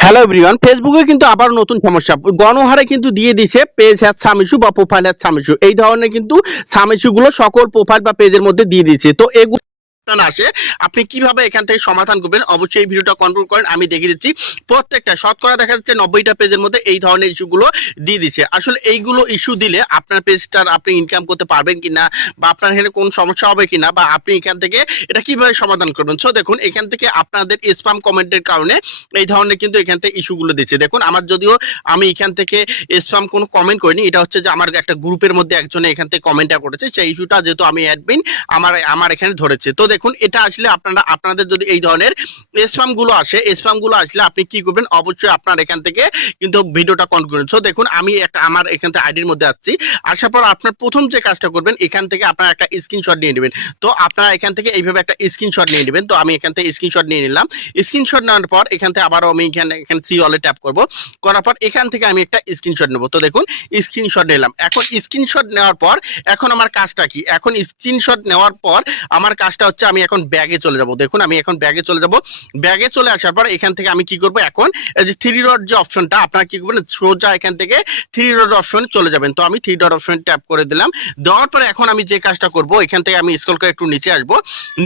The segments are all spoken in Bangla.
হ্যালো এভরিওয়ান ফেসবুকে কিন্তু আবার নতুন সমস্যা। গণহারে কিন্তু দিয়ে দিছে পেজ হ্যাজ সামিসু বা প্রোফাইল হ্যাজ সামিসু এই ধরনের কিন্তু সাম ইস্যুগুলো সকল প্রোফাইল বা পেজের মধ্যে দিয়ে দিছে তো এগুলো আসে, আপনি কীভাবে এখান থেকে সমাধান করবেন, অবশ্যই এই ভিডিওটা কন্ট্রোল করেন, আমি দেখিয়ে দিচ্ছি। প্রত্যেকটা শতকরা দেখা যাচ্ছে নব্বইটা পেজের মধ্যে এই ধরনের ইস্যুগুলো দিয়ে দিচ্ছে। আসলে এইগুলো ইস্যু দিলে আপনার পেজটার আপনি ইনকাম করতে পারবেন কিনা, বা আপনার এখানে কোন সমস্যা হবে কিনা, বা আপনি এখান থেকে এটা কীভাবে সমাধান করবেন। সো দেখুন, এখান থেকে আপনাদের স্পাম কমেন্টের কারণে এই ধরনের কিন্তু এখান থেকে ইস্যুগুলো দিচ্ছে। দেখুন, আমার যদিও আমি এখান থেকে স্পাম কোনো কমেন্ট করিনি, এটা হচ্ছে যে আমার একটা গ্রুপের মধ্যে একজনে এখান থেকে কমেন্টটা করেছে, সেই ইস্যুটা যেহেতু আমি অ্যাডমিন আমার আমার এখানে ধরেছে। তো দেখুন, এটা আসলে আপনারা, আপনাদের যদি এই ধরনের স্পামগুলো আসে স্পামগুলো আসলে আপনি কি করবেন? অবশ্যই আপনার এখান থেকে কিন্তু ভিডিওটা কন করুন। সো দেখুন, আমি একটা, আমার এখান থেকে আইডির মধ্যে আসছি। আসার পর আপনার প্রথম যে কাজটা করবেন, এখান থেকে আপনার একটা স্ক্রিনশট নিয়ে নেবেন। তো আপনারা এখান থেকে এইভাবে একটা স্ক্রিনশট নিয়ে নেবেন। তো আমি এখান থেকে স্ক্রিনশট নিয়ে নিলাম। স্ক্রিনশট নেওয়ার পর এখান থেকে আবারও আমি এখানে এখানে সি অলে ট্যাপ করব। করার পর এখান থেকে আমি একটা স্ক্রিনশট নেব। তো দেখুন স্ক্রিনশট নিলাম। এখন স্ক্রিনশট নেওয়ার পর, এখন আমার কাজটা কি? এখন স্ক্রিনশট নেওয়ার পর আমার কাজটা হচ্ছে আমি এখন ব্যাগে চলে যাব। দেখুন, আমি এখন ব্যাগে চলে যাব। ব্যাগে চলে আসার পর এখান থেকে আমি কি করব এখন? যে থ্রি ডট যে অপশনটা আপনারা কি করবেন? সোজা এখান থেকে থ্রি ডট অপশনে চলে যাবেন। তো আমি থ্রি ডট অপশন ট্যাপ করে দিলাম। দেওয়ার পরে এখন আমি যে কাজটা করব, এখান থেকে আমি স্ক্রল করে একটু নিচে আসব।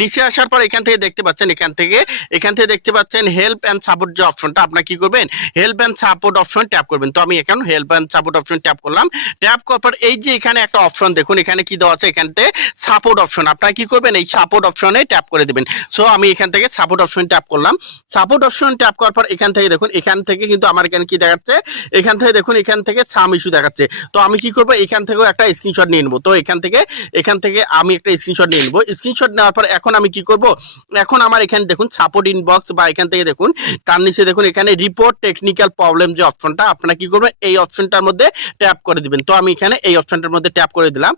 নিচে আসার পর এখান থেকে দেখতে পাচ্ছেন, এখান থেকে এখান থেকে দেখতে পাচ্ছেন হেল্প অ্যান্ড সাপোর্ট যে অপশনটা আপনারা কি করবেন? Help and support option tap করবেন। তো আমি এখন help and support option tap করলাম। ট্যাপ করার পর এই যে এখানে একটা অপশন দেখুন এখানে কি দেওয়া আছে? এখানতে সাপোর্ট অপশন আপনারা কি করবেন? এই সাপোর্ট অপশনে ট্যাপ করে দিবেন। সো আমি এখান থেকে সাপোর্ট অপশন ট্যাপ করলাম। সাপোর্ট অপশন ট্যাপ করার পর এখান থেকে দেখুন, এখান থেকে কিন্তু আমার এখানে কি দেখাচ্ছে? এখান থেকে দেখুন, এখান থেকে সাম ইস্যু দেখাচ্ছে। তো আমি কি করব? এখান থেকেও একটা স্ক্রিনশট নিয়ে নেব। তো এখান থেকে এখান থেকে আমি একটা স্ক্রিনশট নিয়ে নেব। স্ক্রিনশট নেওয়ার পর এখন আমি কি করব? এখন আমার এখানে দেখুন সাপোর্ট ইনবক্স বা এখান থেকে দেখুন তার নিচে দেখুন, এখানে রিপোর্ট টেকনিক্যাল প্রবলেম যে অপশনটা আপনারা কি করবেন? এই অপশনটার মধ্যে ট্যাপ করে দিবেন। তো আমি এখানে এই অপশনটার মধ্যে ট্যাপ করে দিলাম।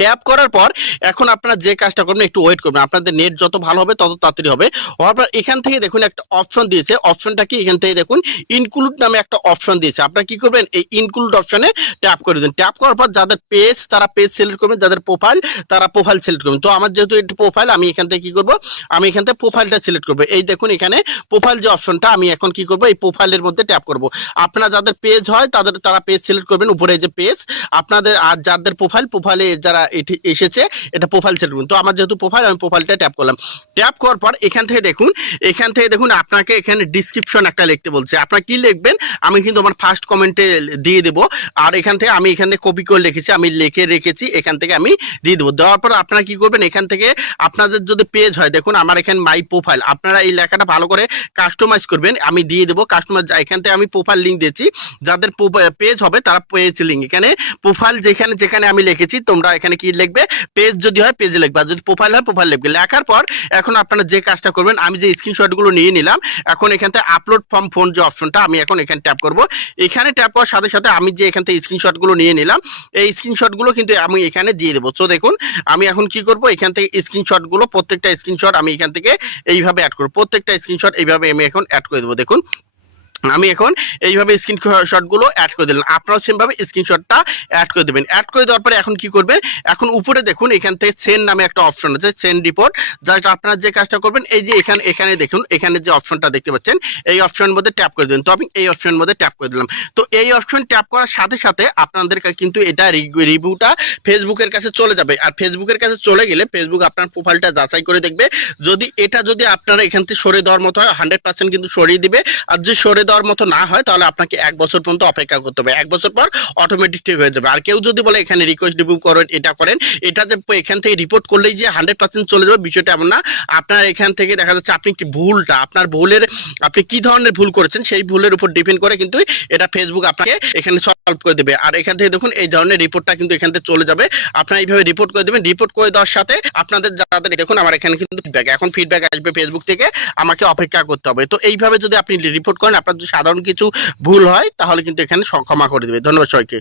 ট্যাপ করার পর এখন আপনারা যে কাজটা করবেন, একটু ওয়েট করবেন। আপনাদের নেট যত ভালো হবে, তত তাড়াতাড়ি হবে। পর এখান থেকে দেখুন একটা অপশন দিয়েছে। অপশনটা কি? এখান থেকে দেখুন ইনক্লুড নামে একটা অপশন দিয়েছে। আপনারা কি করবেন? এই ইনক্লুড অপশনে ট্যাপ করে দেন। ট্যাপ করার পর যাদের পেজ তারা পেজ সিলেক্ট করবেন। যাদের প্রোফাইল তারা প্রোফাইল সিলেক্ট করবেন। তো আমার যেহেতু একটু প্রোফাইল আমি এখান থেকে কী করব? আমি এখান থেকে প্রোফাইলটা সিলেক্ট করব। এই দেখুন এখানে প্রোফাইল যে অপশনটা আমি এখন কি করব? এই প্রোফাইলের মধ্যে ট্যাপ করব। আপনারা যাদের পেজ হয়, তাদের, তারা পেজ সিলেক্ট করবেন। উপরে যে পেজ আপনাদের আর যাদের প্রোফাইল প্রোফাইলে যারা এটি এসেছে, এটা প্রোফাইল সিলেক্ট করুন। তো আমার যেহেতু প্রোফাইল আমি প্রোফাইলটা ট্যাপ করলাম। ট্যাপ করার পর এখান থেকে দেখুন, এখান থেকে দেখুন আপনাকে এখানে ডিসক্রিপশন একটা লিখতে বলছে। আপনার কি লিখবেন? আমি কিন্তু আমার ফার্স্ট কমেন্টে দিয়ে দেবো। আর এখান থেকে আমি এখান থেকে কপি করে লিখেছি আমি লিখে রেখেছি, এখান থেকে আমি দিয়ে দেবো। দেওয়ার পর আপনারা কি করবেন? এখান থেকে আপনাদের যদি পেজ হয়, দেখুন আমার এখানে মাই প্রোফাইল আপনারা এই লেখাটা ভালো করে কাস্টমাইজ করবেন। আমি দিয়ে দেবো কাস্টমাইজ এখান থেকে আমি প্রোফাইল লিঙ্ক দিয়েছি। যাদের পেজ হবে, তারা পেজ লিঙ্ক এখানে প্রোফাইল যেখানে যেখানে আমি লিখেছি, তোমরা এখানে কি লিখবে? পেজ যদি হয় পেজে লিখবে। আর যদি প্রোফাইল হয় প্রোফাইল লিখবে। লেখার পর এখন আপনারা যে কাজটা করবেন, আমি যে স্ক্রিনশটগুলো নিয়ে নিলাম, এখন এখান থেকে আপলোড ফর্ম ফোন যে অপশনটা আমি এখন এখানে ট্যাপ করব। এখানে ট্যাপ করার সাথে সাথে আমি যে এখান থেকে স্ক্রিনশটগুলো নিয়ে নিলাম, এই স্ক্রিনশটগুলো কিন্তু আমি এখানে দিয়ে দেবো। সো দেখুন, আমি এখন কি করব? এখান থেকে স্ক্রিনশটগুলো প্রত্যেকটা স্ক্রিনশট আমি এখান থেকে এইভাবে অ্যাড করব। প্রত্যেকটা স্ক্রিনশট এইভাবে আমি এখন অ্যাড করে দেবো। দেখুন আমি এখন এইভাবে স্ক্রিনশটগুলো অ্যাড করে দিলাম। আপনারাও সেমভাবে স্ক্রিনশটটা অ্যাড করে দেবেন। অ্যাড করে দেওয়ার পরে এখন কি করবেন? এখন উপরে দেখুন, এখান থেকে সেন্ড নামে একটা অপশন আছে সেন্ড রিপোর্ট জাস্ট আপনারা যে কাজটা করবেন, এই যে এখানে এখানে দেখুন, এখানে যে অপশনটা দেখতে পাচ্ছেন, এই অপশনের মধ্যে ট্যাপ করে দেবেন। তো আমি এই অপশনের মধ্যে ট্যাপ করে দিলাম। তো এই অপশন ট্যাপ করার সাথে সাথে আপনাদের কিন্তু এটা রিভিউটা ফেসবুকের কাছে চলে যাবে। আর ফেসবুকের কাছে চলে গেলে ফেসবুক আপনার প্রোফাইলটা যাচাই করে দেখবে। যদি এটা যদি আপনারা এখান থেকে সরে দেওয়ার মতো হয় হান্ড্রেড কিন্তু সরিয়ে দিবে। আর যদি সরে দেওয়ার মতো না হয়, তাহলে আপনাকে এক বছর পর্যন্ত অপেক্ষা করতে হবে। এক বছর পর অটোমেটিক ঠিক হয়ে যাবে। আর কেউ যদি বলে, এখানে রিকোয়েস্ট রিভিউ করেন, এটা করেন, এটা যে এখান থেকে রিপোর্ট করলেই যে হান্ড্রেড পার্সেন্ট চলে যাবে, বিষয়টা এমন না। আপনার এখান থেকে দেখা যাচ্ছে আপনি কি ভুলটা, আপনার ভুলের, আপনি কি ধরনের ভুল করেছেন, সেই ভুলের উপর ডিপেন্ড করে কিন্তু এটা ফেসবুক আপনাকে এখানে সলভ করে দেবে। আর এখান থেকে দেখুন, এই ধরনের রিপোর্টটা কিন্তু এখান থেকে চলে যাবে। আপনারা এইভাবে রিপোর্ট করে দেবেন। রিপোর্ট করে দেওয়ার সাথে আপনাদের যাদের, দেখুন, আমার এখানে কিন্তু ফিডব্যাক এখন ফিডব্যাক আসবে ফেসবুক থেকে, আমাকে অপেক্ষা করতে হবে। তো এইভাবে যদি আপনি রিপোর্ট করেন, আপনার যদি সাধারণ কিছু ভুল হয় তাহলে কিন্তু এখানে ক্ষমা করে দেবে। ধন্যবাদ সবাইকে।